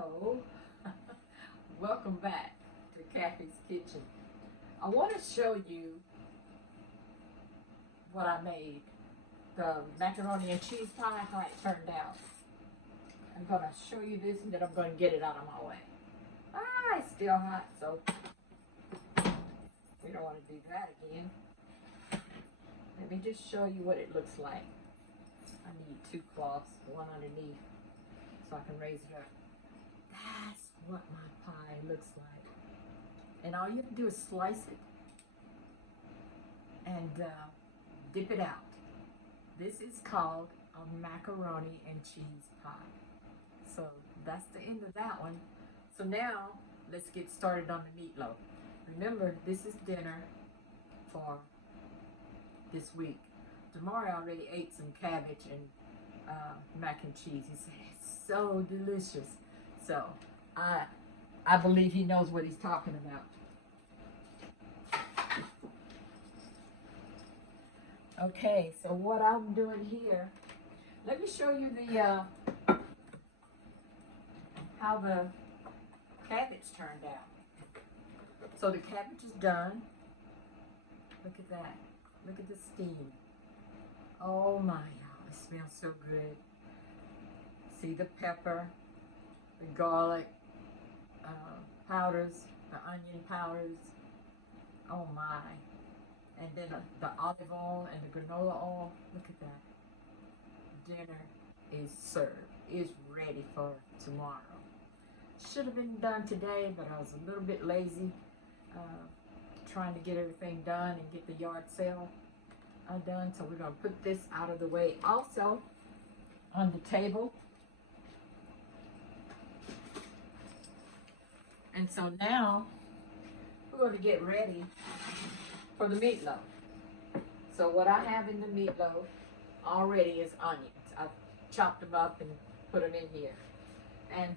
Hello, welcome back to Kathy's Kitchen. I want to show you what I made, the macaroni and cheese pie, how it turned out. I'm going to show you this and then I'm going to get it out of my way. It's still hot, so we don't want to do that again. Let me just show you what it looks like. I need two cloths, one underneath, so I can raise it up. That's what my pie looks like. And all you have to do is slice it and dip it out. This is called a macaroni and cheese pie. So that's the end of that one. So now let's get started on the meatloaf. Remember, this is dinner for this week. Demari already ate some cabbage and mac and cheese. He said it's so delicious. So I believe he knows what he's talking about. Okay, so what I'm doing here, let me show you the how the cabbage turned out. So the cabbage is done. Look at that. Look at the steam. Oh my, it smells so good. See the pepper, the garlic powders, the onion powders. Oh my. And then the olive oil and the granola oil. Look at that. Dinner is served. It's ready for tomorrow. Should have been done today, but I was a little bit lazy trying to get everything done and get the yard sale done. So we're going to put this out of the way also on the table. And so now we're going to get ready for the meatloaf. So what I have in the meatloaf already is onions. I've chopped them up and put them in here. And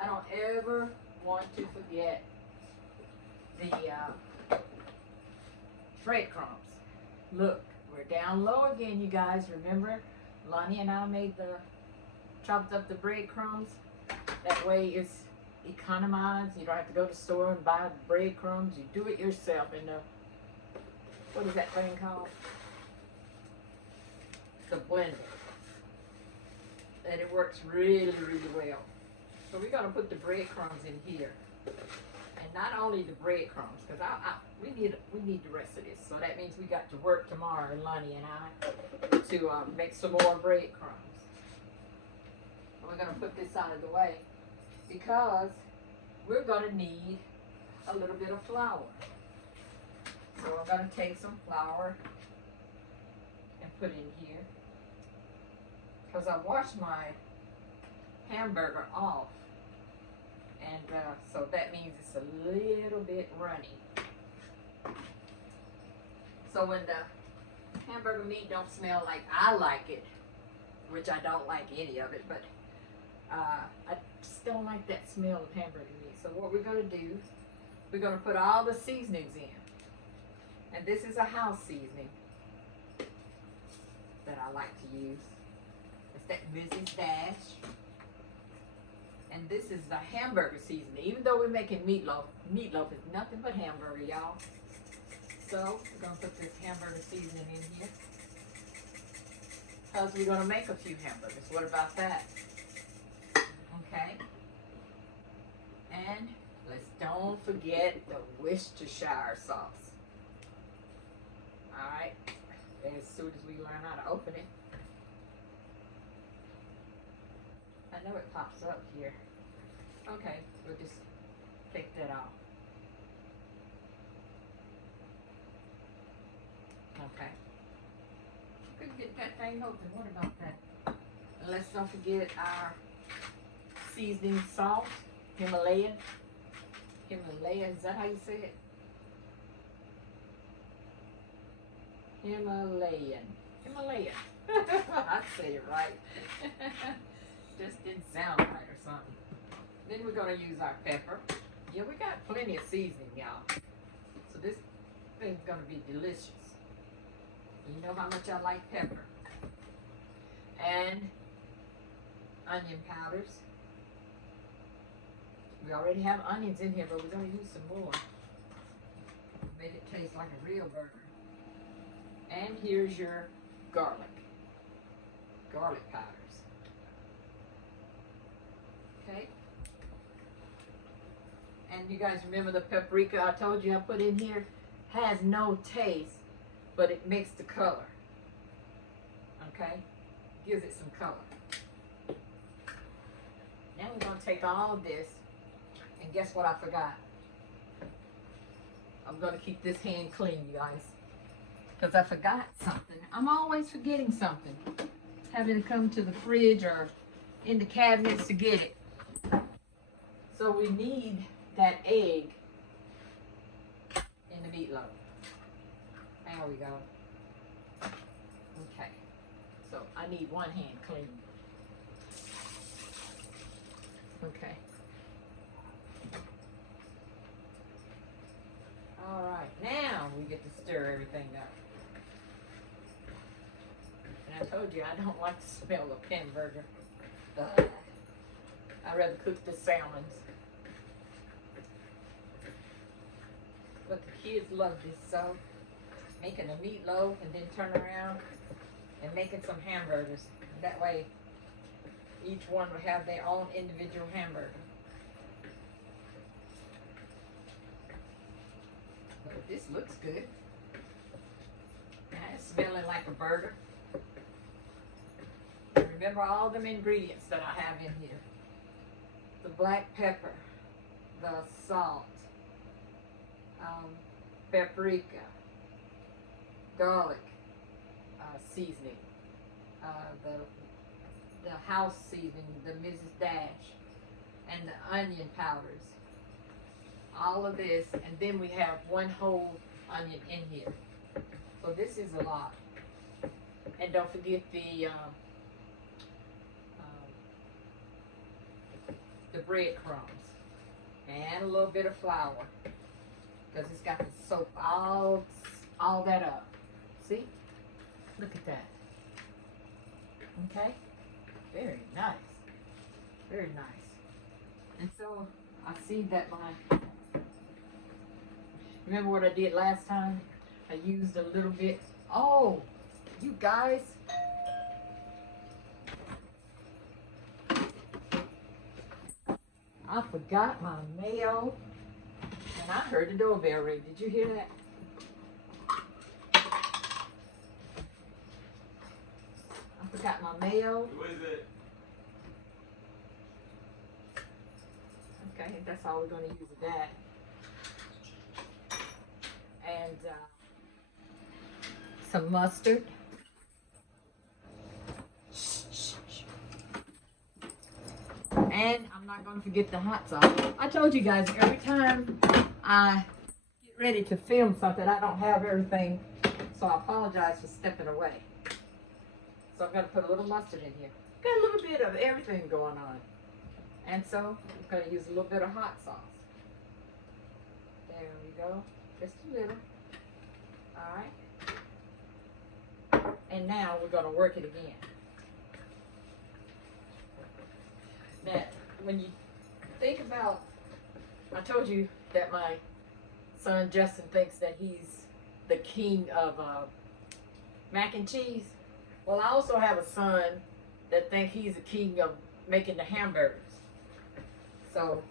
I don't ever want to forget the breadcrumbs. Look, we're down low again, you guys. Remember, Lonnie and I made chopped up the breadcrumbs. That way it's economized. You don't have to go to the store and buy the breadcrumbs. You do it yourself in the, what is that thing called? The blender. And it works really, really well. So we're going to put the breadcrumbs in here. And not only the breadcrumbs, because we need the rest of this. So that means we got to work tomorrow, Lonnie and I, to make some more breadcrumbs. We're going to put this out of the way because we're going to need a little bit of flour. So I'm going to take some flour and put in here because I washed my hamburger off. And so that means it's a little bit runny. So when the hamburger meat don't smell like I like it, which I don't like any of it, but I just don't like that smell of hamburger meat. So what we're going to do, we're going to put all the seasonings in. And this is a house seasoning that I like to use. It's that Mrs. Dash. And this is the hamburger seasoning. Even though we're making meatloaf, meatloaf is nothing but hamburger, y'all. So we're going to put this hamburger seasoning in here because we're going to make a few hamburgers. What about that? Okay. And don't forget the Worcestershire sauce. Alright. As soon as we learn how to open it. I know it pops up here. Okay, we'll just take that off. Okay. Couldn't get that thing open. What about that? And let's don't forget our seasoning salt, Himalayan. Himalayan, is that how you say it? Himalayan. Himalayan. I say it right. Just didn't sound right or something. Then we're going to use our pepper. Yeah, we got plenty of seasoning, y'all. So this thing's going to be delicious. You know how much I like pepper. And onion powders. We already have onions in here, but we're going to use some more. Make it taste like a real burger. And here's your garlic. Garlic powders. Okay. And you guys remember the paprika I told you I put in here? Has no taste, but it makes the color. Okay? Gives it some color. Now we're going to take all of this, and guess what I forgot? I'm going to keep this hand clean, you guys, because I forgot something. I'm always forgetting something. Having to come to the fridge or in the cabinets to get it. So we need that egg in the meatloaf. There we go. Okay. So I need one hand clean. Okay. All right, now we get to stir everything up. And I told you I don't like the smell of hamburger. I'd rather cook the salmons. But the kids love this, so making a meatloaf and then turn around and making some hamburgers. That way each one will have their own individual hamburger. But this looks good. Now it's smelling like a burger. Remember all them ingredients that I have in here. The black pepper, the salt, paprika, garlic seasoning, the house seasoning, the Mrs. Dash, and the onion powders. All of this, and then we have one whole onion in here. So this is a lot. And don't forget the breadcrumbs and a little bit of flour, because it's got to soak all that up. See? Look at that. Okay? Very nice. Very nice. And so I see that my, remember what I did last time? I used a little bit. Oh, you guys. I forgot my mayo, and I heard the doorbell ring. Did you hear that? I forgot my mayo. Who is it? Okay, that's all we're going to use of that. And some mustard. And I'm not going to forget the hot sauce. I told you guys, every time I get ready to film something, I don't have everything. So I apologize for stepping away. So I'm going to put a little mustard in here. Got a little bit of everything going on. And so I'm going to use a little bit of hot sauce. There we go. Just a little. Alright. And now we're going to work it again. Now, when you think about, I told you that my son Justin thinks that he's the king of mac and cheese. Well, I also have a son that thinks he's the king of making the hamburgers. So,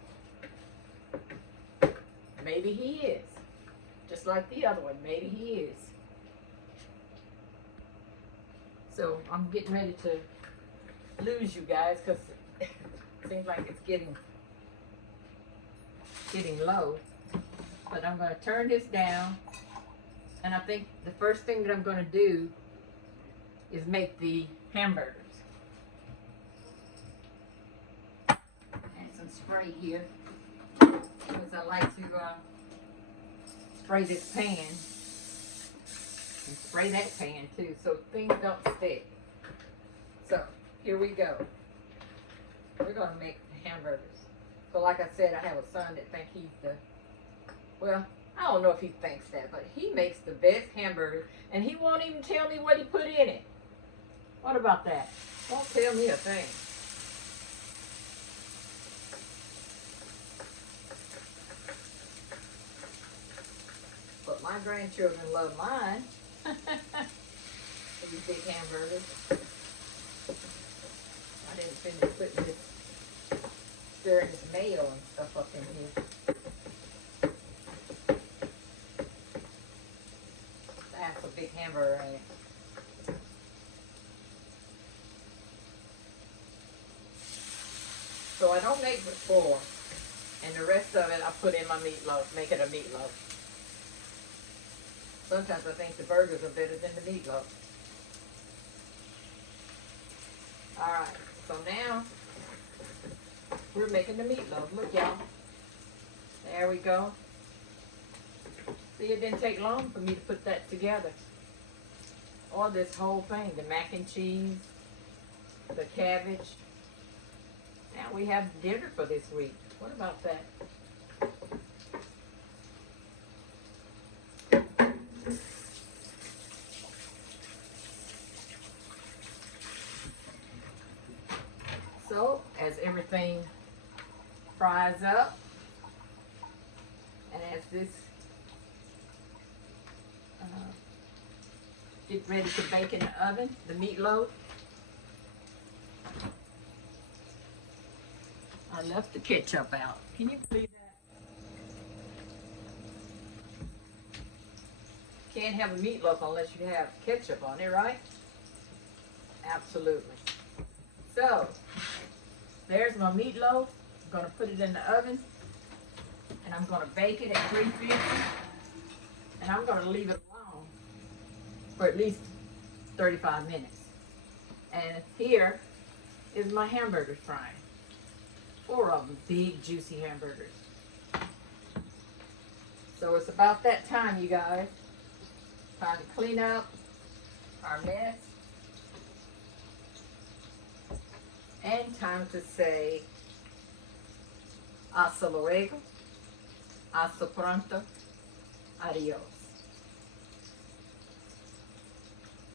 maybe he is. Just like the other one, maybe he is. So, I'm getting ready to lose you guys because it seems like it's getting low. But I'm going to turn this down. And I think the first thing that I'm going to do is make the hamburgers. And some spray here, because I like to spray this pan and spray that pan too, so things don't stick. So here we go. We're going to make the hamburgers. So like I said, I have a son that thinks he's the, well, I don't know if he thinks that, but he makes the best hamburger, and he won't even tell me what he put in it. What about that? Won't tell me a thing. grandchildren love mine. These big hamburgers. I didn't finish putting this, stirring this mayo and stuff up in here. That's a big hamburger, ain't it? So I don't make but 4. And the rest of it I put in my meatloaf, make it a meatloaf. Sometimes I think the burgers are better than the meatloaf. Alright, so now we're making the meatloaf. Look, y'all. There we go. See, it didn't take long for me to put that together. All this whole thing, the mac and cheese, the cabbage. Now we have dinner for this week. What about that? So, as everything fries up, and as this get ready to bake in the oven, the meatloaf, I left the ketchup out. Can you believe that? Can't have a meatloaf unless you have ketchup on it, right? Absolutely. So, there's my meatloaf. I'm going to put it in the oven. And I'm going to bake it at 350. And I'm going to leave it alone for at least 35 minutes. And here is my hamburgers frying. 4 of them, big juicy hamburgers. So it's about that time, you guys. Time to clean up our mess. And time to say hasta luego, hasta pronto, adios.